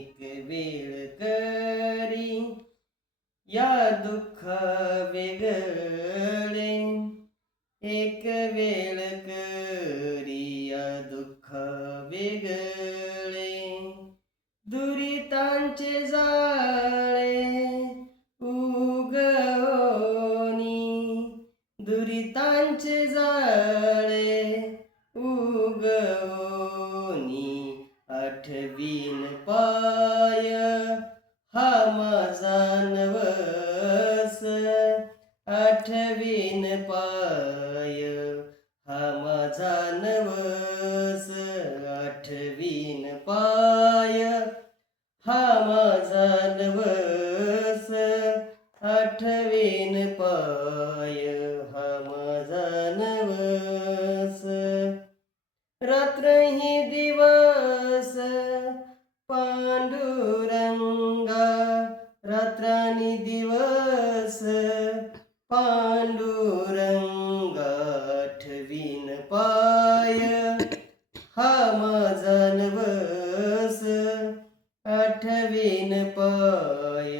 एक वेळ करी या दुःख वेगळे, एक वेळ करी या दुःख वेगळे, दुरितांचे जाळे उगवणी, दुरितांचे जाळे उगवणी, आठवीन पाय हा माझा नवस, आठवीन पाय हा माझा नवस, आठवीन पाय हा माझा नवस, आठवीन पाय हा माझा नवस, रात्रही दिवस पांडुरंगा, रात्रानी दिवस पांडुरंगा, आठवीन पाय हा माझा नवस, आठवीन पाय